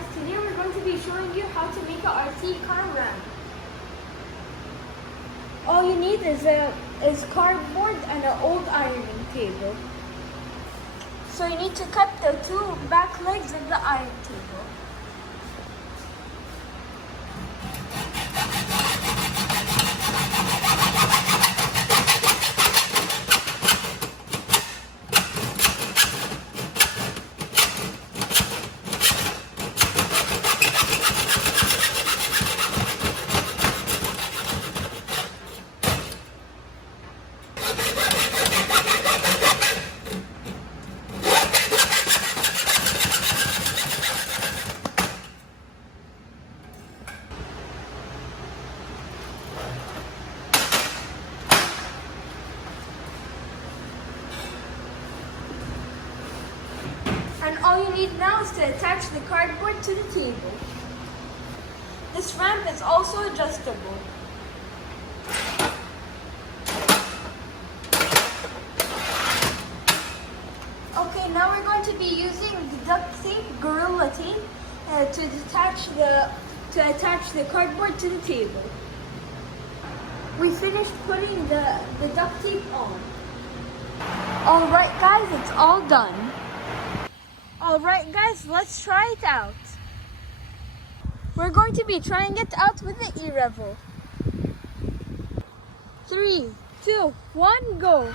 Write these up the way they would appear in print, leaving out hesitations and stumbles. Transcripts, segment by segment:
guys, today we're going to be showing you how to make a RC car ramp. All you need is cardboard and an old ironing table. So you need to cut the two back legs of the iron table. And all you need now is to attach the cardboard to the table. This ramp is also adjustable. Okay, now we're going to be using the duct tape, Gorilla Tape, to attach the cardboard to the table. We finished putting the duct tape on. Alright guys, it's all done. Alright guys, let's try it out. We're going to be trying it out with the E-Revo. 3, 2, 1, go!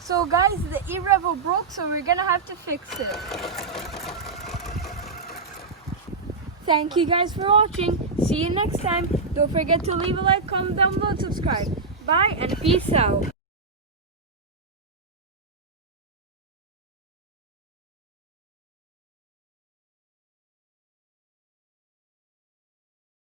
So guys, the E-Revo broke, so we're gonna have to fix it. Thank you guys for watching. See you next time. Don't forget to leave a like, comment down below, and subscribe. Bye and peace out.